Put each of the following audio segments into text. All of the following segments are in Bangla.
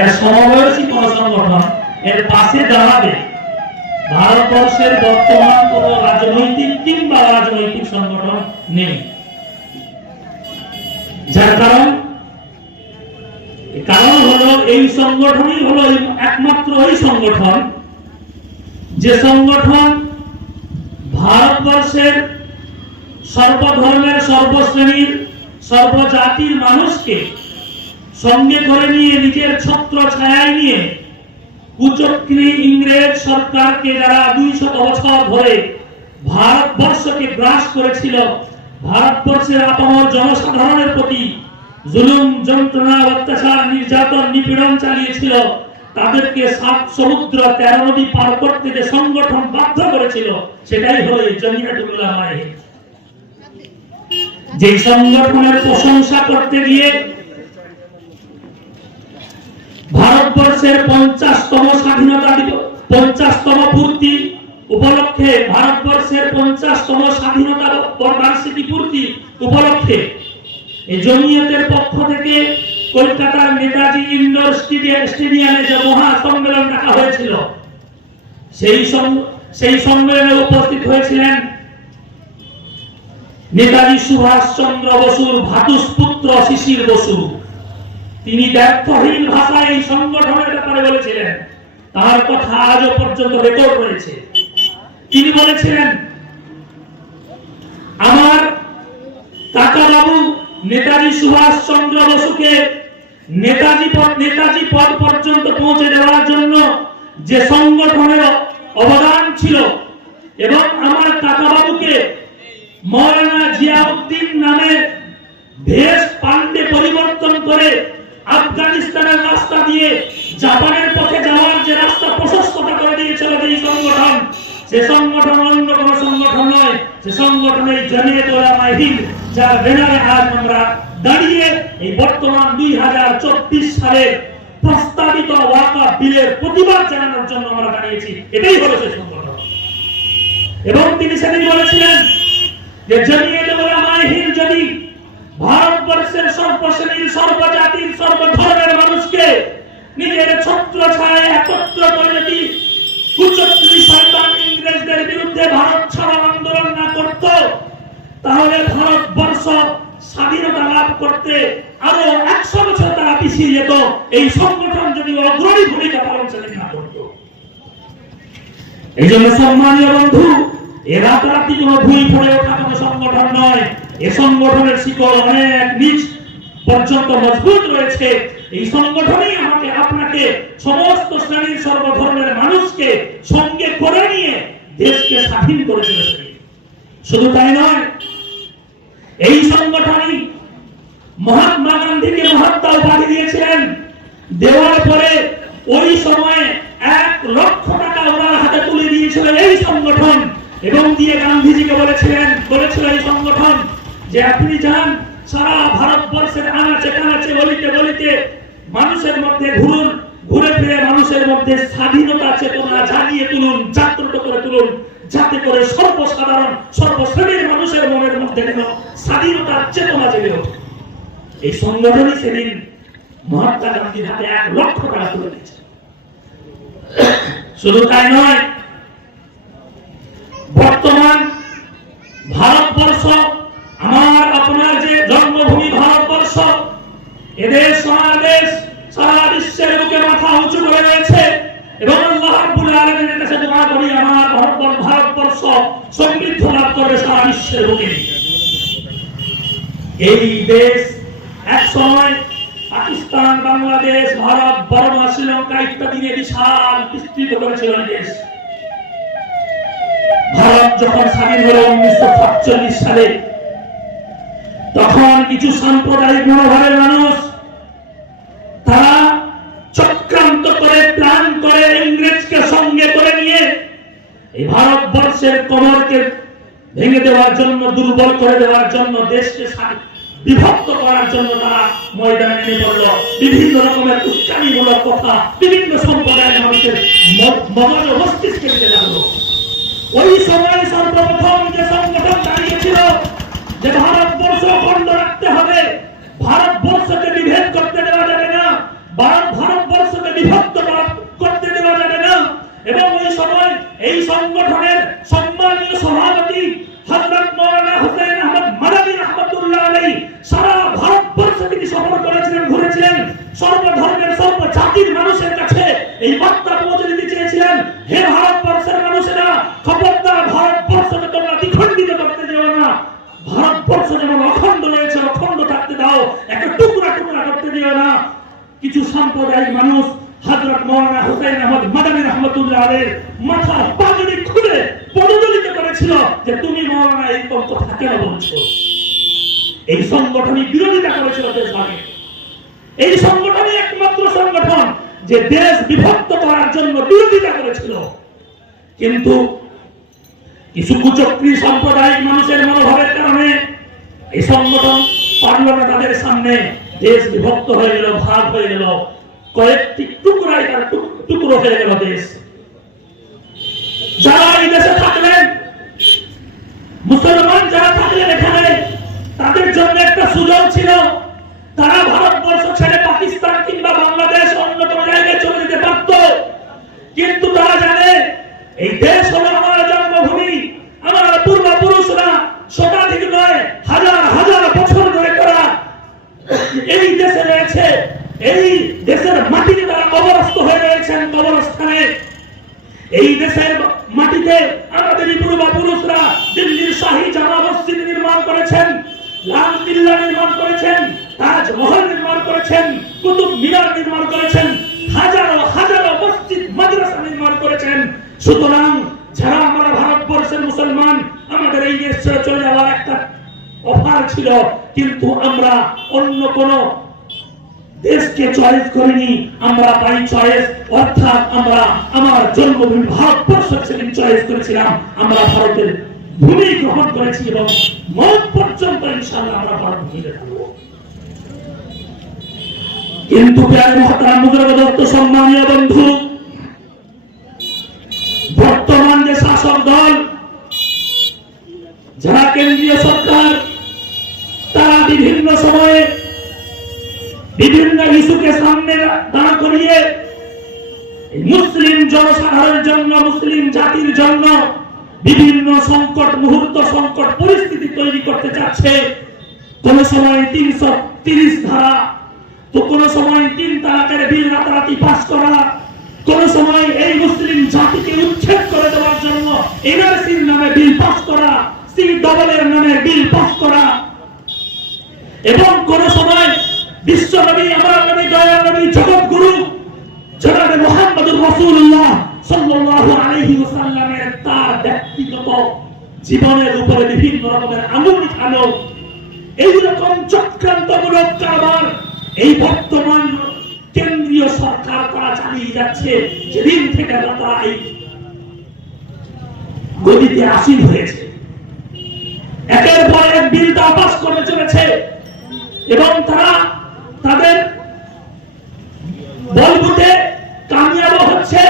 এর সমবয়সী কোন সংগঠন এর পাশে দাঁড়াবে ভারতবর্ষের বর্তমান কোন রাজনৈতিক কিংবা রাজনৈতিক সংগঠন নেই। যার কারণ হলো এই সংগঠনই হলো একমাত্র ওই সংগঠন যে সংগঠন ভারতবর্ষের সর্বধর্মের সর্বশ্রেণীর সর্বজাতির মানুষকে সঙ্গে করে নিয়ে নিজের ছত্র ছায়ায় নিয়ে কুচক্রী ইংরেজ সরকারকে যারা 200 বছর ধরে ভারতবর্ষকে গ্রাস করেছিল, ভারতবর্ষের আপামর জনসাধারণের প্রতি জুলুম যন্ত্রণা অত্যাচার নির্যাতন নিপীড়ন চালিয়েছিল, তাদেরকে 7 সমুদ্র 13 নদী পার করতে যে সংগঠন বাধ্য করেছিল সেটাই হলো জমিয়তুল উলামা। যে সংগঠনের প্রশংসা করতে গিয়ে ভারতবর্ষের 50তম স্বাধীনতা দিবস 50তম পূর্তি উপলক্ষে ভারতবর্ষের 50তম স্বাধীনতা বার্ষিকী পূর্তি উপলক্ষে এই জমিয়তের পক্ষ থেকে কলকাতার নেতাজি ইন্ডোর স্টেডিয়ামে যে মহা সম্মেলন ডাকা হয়েছিল, সেই সম্মেলনে উপস্থিত হয়েছিলেন নেতাজি সুভাষ চন্দ্র বসুর ভ্রাতুষ্পুত্র শিশির বসু। তিনি ব্যর্থহীন ভাষায় এই সংগঠনের ব্যাপারে বলেছিলেন, তার কথা আজও পর্যন্ত রেকর্ড রয়েছে। তিনি বলেছিলেন, আমার কাকা বাবু নেতাজি সুভাষ চন্দ্র বসুকে নেতাজি পদ পর্যন্ত পৌঁছে দেওয়ার জন্য যে সংগঠনের অবদান ছিল এবং আমার কাকা বাবুকে মৌলানা জিয়াউদ্দিন নামে ভেষ পান্ডে পরিবর্তন করে আফগানিস্তানের রাস্তা দিয়ে জাপানের পথে যাওয়ার যে রাস্তা প্রশস্ততা করে দিয়েছিল এই সংগঠন, সে সংগঠন অন্য কোন সংগঠন নয়, সে সংগঠনের জমিয়তুল উলামা হিন্দ, যার ব্যানারে আজ আমরা দাঁড়িয়ে এই বর্তমান 2024 সালে প্রস্তাবিত ওয়াকফ বিলের প্রতিবাদ জানানোর জন্য আমরা দাঁড়িয়েছি। এটাই হলো সেই সংগঠন। এবং তিনি সেদিন বলেছিলেন যে জমিয়তুল উলামা হিন্দ যদি ভারতবর্ষের সর্বশ্রেণীর সর্বজাতির সর্বধর্মের মানুষকে নিজের ছত্র ছায়ায় একত্র করে যদি কুচক্রী শয়তান ইংরেজদের বিরুদ্ধে ভারত ছাড়া আন্দোলন না করত, তাহলে ভারতবর্ষ স্বাধীনতা লাভ করতে আরো 100 বছর তারা পিছিয়ে যেত, এই সংগঠন যদি অগ্রণী ভূমিকা পালন না করত। এই জন্য সম্মানীয় বন্ধু, এ রাতারাতি কোনো ভুল পড়ে ওঠা কোনো সংগঠন নয়। এ সংগঠনের শিকড় অনেক নিচ পর্যন্ত মজবুত রয়েছে। এই সংগঠনই আমাকে আপনাকে সমস্ত শ্রেণীর সর্বধর্মের মানুষকে সঙ্গে করে নিয়ে দেশকে স্বাধীন করেছিল। শুধু তাই নয়, এই সংগঠনই মহাত্মা গান্ধীকে মহাত্মা উপাধি দিয়েছিলেন। দেওয়ার পরে ওই সময়ে 1 লক্ষ টাকা ওনার হাতে তুলে দিয়েছিল এই সংগঠন, এবং দিয়ে গান্ধীজিকে বলেছিল এই সংগঠন যে আপনি যান সারা ভারতবর্ষের আনাচে কানাচে গলিতে গলিতে মানুষের মধ্যে ঘুরুন, ঘুরে ফিরে মানুষের মধ্যে স্বাধীনতা চেতনা জাগিয়ে তুলুন, জাগ্রত করে তুলুন, যাতে করে সর্বসাধারণ সর্বশ্রেণীর মানুষের মনের মধ্যে যেন স্বাধীনতার চেতনা জেগে ওঠে। এই সংগঠনই সেদিন মহাত্মা গান্ধীর হাতে 1 লক্ষ টাকা তুলে দিয়েছে। শুধু তাই নয়, বর্তমান ভারতবর্ষ, আমার আপনার যে জন্মভূমি ভারতবর্ষ, এদেশ মহাদেশ সারা বিশ্বের বুকে মাথা উঁচু করে রয়েছে এবং আল্লাহ রাব্বুল আলামিনের কাছে দোয়া করি আমার ভারতবর্ষ সমৃদ্ধ লাভ করবে সারা বিশ্বের বুকে। এই দেশ এক সময় পাকিস্তান, বাংলাদেশ, ভারত, বর্মা, শ্রীলঙ্কা ইত্যাদি নিয়ে বিশাল বিস্তৃত করেছিল দেশ। ভারত যখন স্বাধীন হল 1947 সালে, তখন কিছু সাম্প্রদায়িক মনোভাবের মানুষ তারা চক্রান্ত করে প্ল্যান করে ইংরেজকে সঙ্গে করে নিয়ে এই ভারতবর্ষের কোমরকে ভেঙে দেওয়ার জন্য, দুর্বল করে দেওয়ার জন্য, দেশকে বিভক্ত করার জন্য তারা ময়দানে নেমে পড়ল। বিভিন্ন রকমের উস্কানিমূলক কথা বিভিন্ন সম্প্রদায়ের মানুষের মগজ মস্তিষ্কে দিতে লাগলো। ওই সময় সর্বপ্রথম যে সংগঠন দাঁড়িয়েছিল যে ভারতবর্ষ অখণ্ড রাখতে হবে, ভারতবর্ষকে বিভেদ করতে দেওয়া যাবে না, ভারতবর্ষ বিভক্ত করতে দেওয়া যাবে না। এবং ওই সময় এই সংগঠনের সম্মানীয় সভাপতি হযরত মাওলানা হুসাইন আহমদ মাদানী রাহমাতুল্লাহ আলাইহি সারা ভারতবর্ষ থেকে সফর করেছিলেন, ঘুরেছিলেন, সর্বধর্মের সর্ব জাতির মানুষের কাছে এই বার্তা পৌঁছে দিতে চেয়েছিলেন, হে ভারতবর্ষের মানুষেরা, খবরদার ভারতবর্ষকে তোমরা দ্বিখণ্ডিত করতে দিও না। ভারতবর্ষ যেমন অখণ্ড রয়েছে অখণ্ড থাকতে দাও, একটা টুকরা টুকরা করতে দিও না। কিছু সাম্প্রদায়িক মানুষ হযরত মাওলানা হুসাইন আহমদ মাদানী রাহমাতুল্লাহ আলাইহির মাথা পাগড়ি খুলে পদদলিত করেছিল যে তুমি মাওলানা এই কথা কেন বলছো। এই সংগঠনের বিরোধিতা করেছিল দেশভাগে। এই সংগঠনই একমাত্র সংগঠন যে দেশ বিভক্ত করার জন্য বিরোধিতা করেছিল। কিন্তু কিছু কুচক্রী সাম্প্রদায়িক মানুষের মনোভাবের কারণে এই সংগঠন পারল না, তাদের সামনে দেশ বিভক্ত হয়ে গেল, ভাগ হয়ে গেল, কয়েকটি টুকরায় তার টুকরো হয়ে গেল দেশ। যারা এই দেশে থাকলেন, মুসলমান যারা থাকলেন এখানে, তাদের জন্য একটা সুযোগ ছিল, তারা ভারতবর্ষ ছেড়ে পাকিস্তান কিংবা বাংলাদেশ অন্য কোনো জায়গায় চলে যেতে পারত। কিন্তু তারা জানে এই দেশ হলো আমার জন্মভূমি, আমার পূর্বপুরুষরা শতাধিক নয় হাজার হাজার বছর ধরে করা এই দেশে রয়েছে, এই দেশের মাটিতে তারা কবরস্থ হয়ে রয়েছেন কবরস্থানে। এই দেশের মাটিতে আমাদের পূর্বপুরুষরা দিল্লির শাহী জামা মসজিদ নির্মাণ করেছেন, লাল কিল্লা নির্মাণ করেছেন, তাজমহল নির্মাণ করেছেন, কুতুব মিনার নির্মাণ করেছেন, হাজারো হাজারো মসজিদ মাদ্রাসা নির্মাণ করেছেন। সুতরাং যারা আমরা ভারতবর্ষের মুসলমান, আমাদের এই দেশ ছেড়ে চলে যাওয়ার একটা অফার ছিল, কিন্তু আমরা অন্য কোন দেশকে চয়েস করিনি, আমরা বাই চয়েস, অর্থাৎ আমরা আমার জন্মভূমি ভারতবর্ষকে সেদিন চয়েস করেছিলাম। আমরা ভারতের ভূমি গ্রহণ করেছি এবং মত পর্যন্ত ইনশাআল্লাহ আমরা ভারত ভূমিতে থাকবো। কিন্তু প্রিয় মহতারাম মুজাহিদ সম্মানীয় বন্ধু, বর্তমান যে শাসক দল, যারা কেন্দ্রীয় সরকার, তারা বিভিন্ন সময়ে বিভিন্ন ইস্যুকে সামনে দাঁড় করিয়ে মুসলিম জনসাধারণের জন্য, মুসলিম জাতির জন্য বিভিন্ন সংকট মুহূর্ত, সংকট পরিস্থিতি তৈরি করতে চাচ্ছে। কোন সময় 330 ধারা, তো কোন সময় 3 তালাকের বিল রাতারাতি পাস করা, কোন সময় এই মুসলিম জাতিকে উচ্ছেদ করে দেওয়ার জন্য এনআরসির নামে বিল পাস করা, CEEর নামে বিল পাস করা, এবং কোন সময় বিশ্বনবী, আমার নবী, দয়ার নবী, জগৎগুরু জনাবে মুহাম্মদুর রাসূলুল্লাহ সাল্লাল্লাহু আলাইহি ওয়াসাল্লামের তার ব্যক্তিগত জীবনের উপরে বিভিন্ন রকমের আঙুল উঠানো, এই রকম চক্রান্তমূলক কারবার এই বর্তমান কেন্দ্রীয় সরকার তারা চালিয়ে যাচ্ছে। যেদিন থেকে তারা এই গদিতে আসীন হয়েছে, একের পর এক বিল পাস করে চলেছে এবং তারা তাদের বলবুতে কামিয়াব হচ্ছে।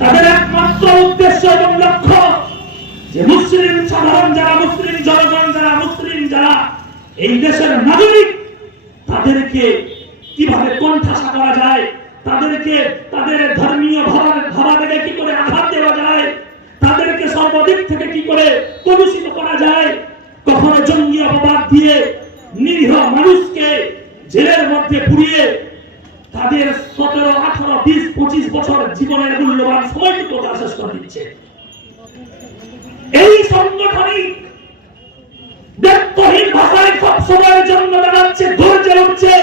তাদের একমাত্র উদ্দেশ্য এবং লক্ষ্য যে মুসলিম সাধারণ যারা, মুসলিম জনগণ যারা, মুসলিম যারা এই দেশের নাগরিক, তাদেরকে কিভাবে কোণঠাসা করা যায়, তাদেরকে তাদের ধর্মীয় ভাবাবেগে কি করে আঘাত দেওয়া যায়, তাদেরকে সর্বদিক থেকে কি করে কলুষিত করা যায়, কখনো জঙ্গি অপবাদ দিয়ে নিরীহ মানুষকে জেলের মধ্যে পুড়িয়ে তাদের 17, 18, 20, 25 বছর জীবনের মূল্যবান সময়টুকু তারা শেষ করে দিচ্ছে। এই সংগঠনই ব্যর্থহীন ভাষায় সব সময়ের জন্য দাঁড়াচ্ছে, ধৈর্য উঠছে।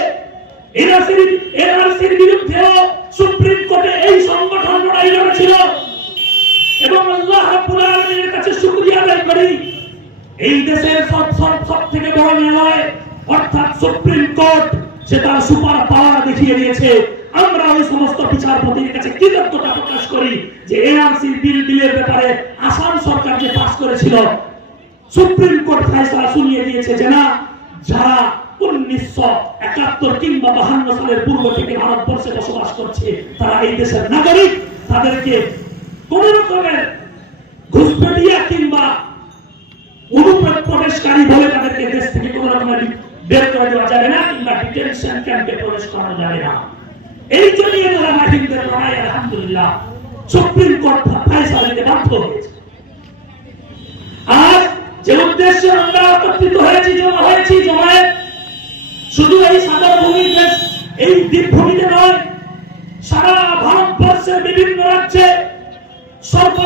এনআরসির বিরুদ্ধেও সুপ্রিম কোর্টে এই সংগঠন লড়াই লড়েছিল এবং আল্লাহ রাব্বুল আলামিনের কাছে শুকরিয়া আদায় করি, এই দেশের সব থেকে বড় ন্যায়ালয় অর্থাৎ সুপ্রিম কোর্ট সে তার সুপার পাওয়ার দেখিয়ে দিয়েছে। আমরা ওই সমস্ত বিচারপতির কাছে কৃতজ্ঞতা প্রকাশ করি যে এনআরসি বিলের ব্যাপারে আসাম সরকার যে পাস করেছিল, সুপ্রিম কোর্ট ফয়সালা শুনিয়ে দিয়েছে যে না, যারা 1971 কিংবা 52 সালের পূর্ব থেকে ভারতবর্ষে বসবাস করছে, তারা এই দেশের নাগরিক, তাদেরকে কোন রকমের ঘুষপেটিয়া কিংবা অনুপ্রবেশকারী বলে তাদেরকে দেশ থেকে কোন রকমের বের করে দেওয়া যাবে না, কিংবা ডিটেনশন ক্যাম্পে প্রবেশ করানো যাবে না। এই জন্যই ওলামা হিন্দের লড়াই আলহামদুলিল্লাহ সুপ্রিম কোর্ট ফয়সালা দিতে বাধ্য হয়েছে। আজ যে উদ্দেশ্যে আমরা একত্রিত হয়েছি, জমা হয়েছি, জমায়েত শুধু এই সাগর ভূমির দেশ, এই দ্বীপভূমিতে নয়, সারা ভারতবর্ষের বিভিন্ন রাজ্যে সর্ব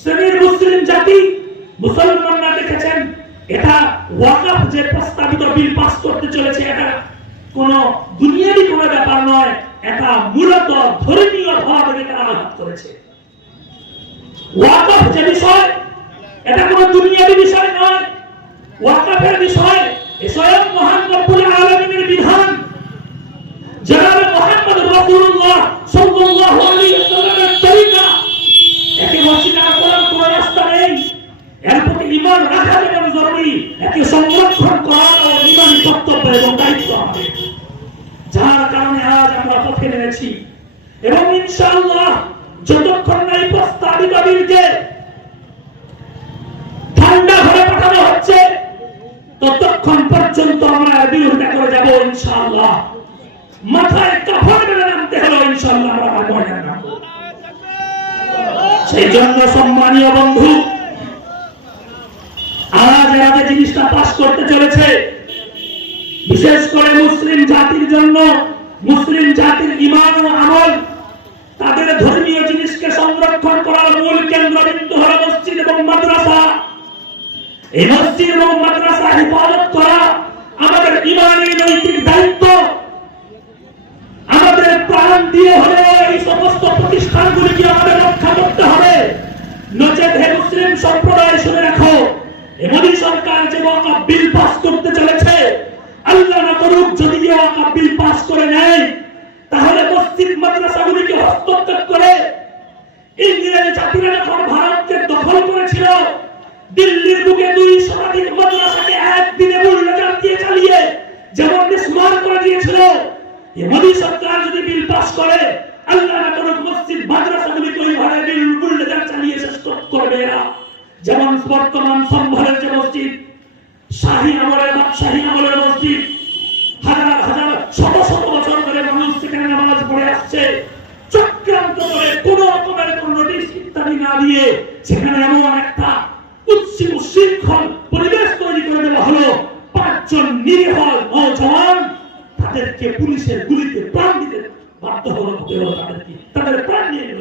শ্রেণীর মুসলিম জাতি মুসলমানরা দেখেছেন এটা ওয়াকফ যে প্রস্তাবিত বিল পাস করতে চলেছে, এটা কোন দুনিয়াবি কোন ব্যাপার নয়, এটা মূলত ধর্মীয় ভাবে তারা আঘাত করেছে। ওয়াকফ যে বিষয়, এটা কোন দুনিয়াবি বিষয় নয়। ওয়াকফের বিষয় স্বয়ং মহান রব্বুল আলামিনের বিধান, জনাবে মুহাম্মদ রাসূলুল্লাহ সাল্লাল্লাহু আলাইহি ওয়াসাল্লামের তরিকা। একে অস্বীকার করার কোন রাস্তা নেই। এর প্রতি ঈমান রাখা যেমন জরুরি, একে সংরক্ষণ করার ঈমানি কর্তব্য এবং দায়িত্ব আমাদের। যার কারণে আজ আমরা পথে নেমেছি এবং ইনশাআল্লাহ যতক্ষণ না এই প্রস্তাবিত বিলকে ঠান্ডা ঘরে পাঠানো হচ্ছে ততক্ষণ পর্যন্ত আমরা বিরোধিতা করে যাব ইনশাআল্লাহ। মাথায় কাফন মেরে নামতে হলো ইনশাআল্লাহ, আমরা ময়দানে নামব। সেই জন্য সম্মানীয় বন্ধু, আজ এরা যে জিনিসটা পাস করতে চলেছে বিশেষ করে মুসলিম জাতির জন্য, মুসলিম জাতির ঈমান ও আমল, তাদের ধর্মীয় জিনিসকে সংরক্ষণ করার মূল কেন্দ্রবিন্দু হলো মসজিদ এবং মাদ্রাসা। এই মসজিদ এবং মাদ্রাসা হিফাজত করা আমাদের ঈমানি নৈতিক দায়িত্ব। আমাদের প্রাণ দিয়ে হলে এই সমস্ত প্রতিষ্ঠানগুলিকে আমাদের রক্ষা করতে হবে। নচেত হে মুসলিম সম্প্রদায় শুনে রাখো, মোদী সরকার যে ওয়াকফ বিল পাস করতে চলেছে, আল্লাহ না করুক যদি ওয়াকফ বিল পাস করে নেয়, তাহলে মসজিদ মাদ্রাসাগুলিকে হস্তক্ষেপ করে ইংরেজ জাতিরা যখন ভারতকে দখল করেছিল, দিল্লির বুকে 2 শতাধিক মাদ্রাসাকে একদিনে বুলডোজার দিয়ে চালিয়ে যেমন নিঃস্মার করে দিয়েছিল, এই মোদী সরকার যদি বিল পাস করে, আল্লাহ না করুক মসজিদ মাদ্রাসাগুলিকে ওইভাবে বুলডোজার চালিয়ে শেষ করবে এরা। যেমন বর্তমান সম্ভারের যে মসজিদ, শাহী আমলের বাদশাহী আমলের মসজিদ, হাজার হাজার শত শত বছর ধরে মানুষ সেখানে নামাজ পড়ে আসছে, চক্রান্ত করে কোন রকমের কোন নোটিশ ইত্যাদি না দিয়ে সেখানে এমন একটা উচ্ছৃঙ্খল পরিবেশ তৈরি করে দেওয়া হলো। 5 জন নিরীহ নওজওয়ান তাদেরকে পুলিশের গুলিতে প্রাণ দিতে বাধ্য হলো, তাদের প্রাণ নিয়ে গেল।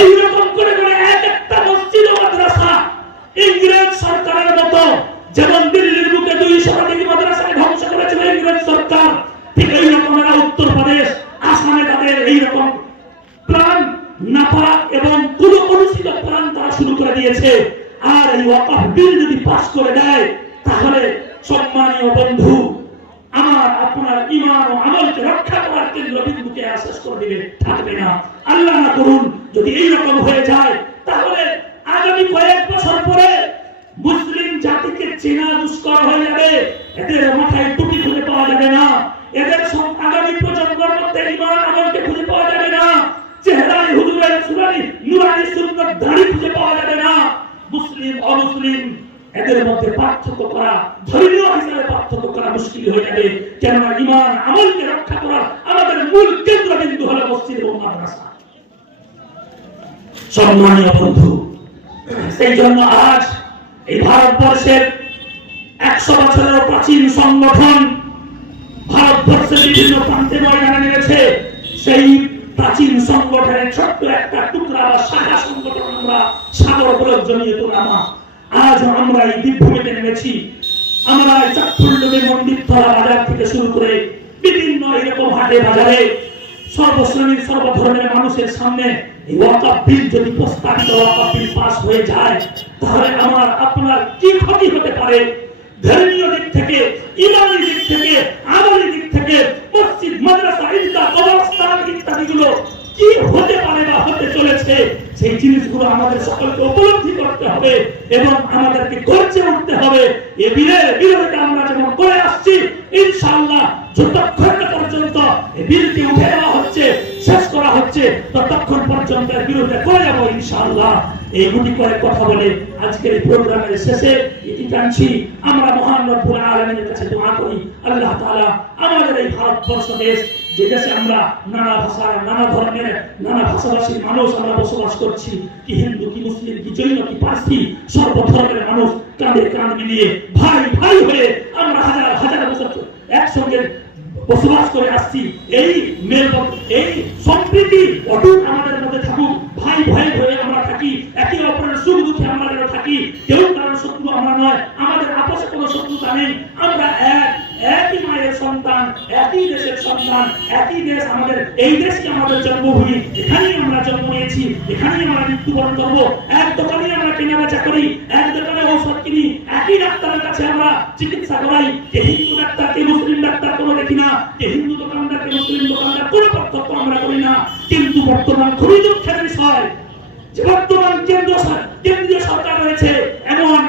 এইরকম করে করে এক একটা মসজিদ ও মাদ্রাসা ইংরেজ সরকারের মতো, যেমন দিল্লির বুকে 2 শতাধিক মাদ্রাসাকে ধ্বংস করেছিল ইংরেজ সরকার, ঠিক এইরকম উত্তরপ্রদেশ, আসামে তাদের এইরকম প্রাণ নাপাক এবং কুলুষিত প্রাণ তারা শুরু করে দিয়েছে। আর এই ওয়াকফ বিল যদি পাস করে দেয়, তাহলে সম্মানীয় বন্ধু, আমার আপনার ঈমান ও আমলকে রক্ষা করার কেন্দ্রবিন্দুকে শেষ করে দিবে, থাকবে না। আল্লাহ না করুন যদি এইরকম হয়ে যায়, তাহলে আগামী কয়েক বছর পরে মুসলিম জাতিকে চেনা দুষ্কর হয়ে যাবে। এদের মাথায় টুপি খুঁজে পাওয়া যাবে না, এদের আগামী প্রজন্মের মধ্যে ঈমান আমলকে খুঁজে পাওয়া যাবে না, চেহারায় হুজুরের নুরানি সুন্নাত দাড়ি খুঁজে পাওয়া যাবে না। মুসলিম অমুসলিম এদের মধ্যে পার্থক্য করা, ধর্মীয় হিসাবে পার্থক্য করা মুশকিল হয়ে যাবে। কেননা ঈমান আমলকে রক্ষা করার আমাদের মূল কেন্দ্রবিন্দু হলো মসজিদ এবং মাদ্রাসা। সম্মানীয় বন্ধু, সেই জন্য আজ এই ভারতবর্ষের 100 বছরের প্রাচীন সংগঠন ভারতবর্ষের বিভিন্ন প্রান্তে ময়দানে নেমেছে। সেই প্রাচীন সংগঠনের ছোট্ট একটা টুকরা বা শাখা সংগঠন আমরা সাগর বলক জমিয়ে তোলামা। আজ আমরা এই দ্বীপভূমিতে নেমেছি। আমরা চাঁদপুর মন্দিরতলা বাজার থেকে শুরু করে বিভিন্ন এরকম হাটে বাজারে সর্বশ্রেণীর সর্বধরনের মানুষের সামনে এই ওয়াকফ বিল যদি প্রস্তাবিত ওয়াকফ বিল পাস হয়ে যায়, তাহলে আমার আপনার কি ক্ষতি হতে পারে? ধর্মীয় দিক থেকে, ইমানি দিক থেকে, আমলি দিক থেকে, মসজিদ মাদ্রাসা ঈদগাহ কবরস্থান ইত্যাদিগুলো কি হতে পারে বা হতে চলেছে, সেই জিনিসগুলো আমাদের সকলকে উপলব্ধি করতে হবে এবং আমাদেরকে গর্জে উঠতে হবে। এই বিলের বিরোধিতা আমরা যেমন করে আসছি, ইনশাআল্লাহ যতক্ষণ পর্যন্ত এই বিলটি উঠে দেওয়া হচ্ছে, শেষ করা হচ্ছে, ততক্ষণ পর্যন্ত বিরোধিতা করে যাবো ইনশাআল্লাহ। ইনশাআল্লাহ। এইগুলি কয়েক কথা বলে আজকের এই প্রোগ্রামের শেষে এটি টানছি, আমরা মহান রব্বুল আলামিনের কাছে দোয়া করি আল্লাহ তাআলা আমাদের এই ভারতবর্ষ দেশ, যে দেশে আমরা নানা ভাষার, নানা ধর্মের, নানা ভাষাভাষীর মানুষ আমরা বসবাস করছি, কি হিন্দু, কি মুসলিম, কি জৈন, কি পারসি, সর্বধর্মের মানুষ কাঁধে কাঁধ মিলিয়ে ভাই ভাই হয়ে আমরা হাজার হাজার বছর একসঙ্গে বসবাস করে আসছি। এই এই সম্প্রীতি অটুট আমাদের মধ্যে থাকুক, ভাই ভাই হয়ে আমরা থাকি, একে অপরের সুখ দুঃখে আমরা যেন থাকি, কেউ কারোর শত্রু আমরা নয়, আমাদের আপসে কোনো শত্রুতা নেই, আমরা একই মায়ের সন্তান, একই দেশের সন্তান, একই দেশ আমাদের, এই দেশকে আমাদের জন্মভূমি, এখানেই আমরা জন্ম নিয়েছি, এখানেই আমরা মৃত্যুবরণ করবো, এক দোকানেই আমরা কেনা বেচা করি, এক দোকানে ঔষধ কিনি, একই ডাক্তারের কাছে আমরা চিকিৎসা করাই, কে হিন্দু ডাক্তার কে মুসলিম ডাক্তার কোনো দেখি না, কে হিন্দু দোকানদার কে মুসলিম দোকানদার কোনো পার্থক্য আমরা করি না। কিন্তু বর্তমান খুবই দুঃখের বিষয় যে বর্তমান কেন্দ্রীয় সরকার রয়েছে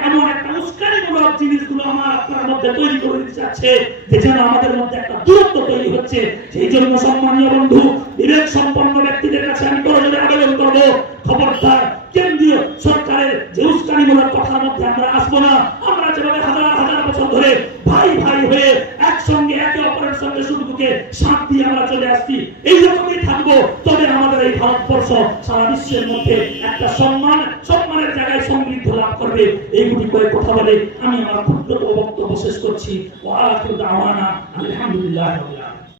এমন একটা উস্কানিমূলক জিনিসগুলো আমার আপনার মধ্যে তৈরি করে দিতে চাচ্ছে, যে যেন আমাদের মধ্যে একটা দূরত্ব তৈরি হচ্ছে। সেই জন্য সম্মানীয় বন্ধু, বিবেক সম্পন্ন ব্যক্তিদের কাছে আমি করজোড়ে আবেদন করবো, খবরদার কেন্দ্রীয় সরকারের যে উস্কানিমূলক কথার মধ্যে আমরা আসবো না। আমরা যেভাবে হাজার হাজার বছর ধরে ভাই ভাই হয়ে একসঙ্গে একে অপরের সঙ্গে সুখ দুঃখে সাথ দিয়ে আমরা চলে আসছি, এইরকমই থাকবো, তবে আমাদের এই ভারতবর্ষ সারা বিশ্বের মধ্যে একটা সম্মানের জায়গায় সমৃদ্ধ লাভ করবে। এইগুলি কয়েক কথা বলে আমি আমার ক্ষুদ্র বক্তব্য শেষ করছি। ওয়া আখিরু দাওয়ানা আলহামদুলিল্লাহ।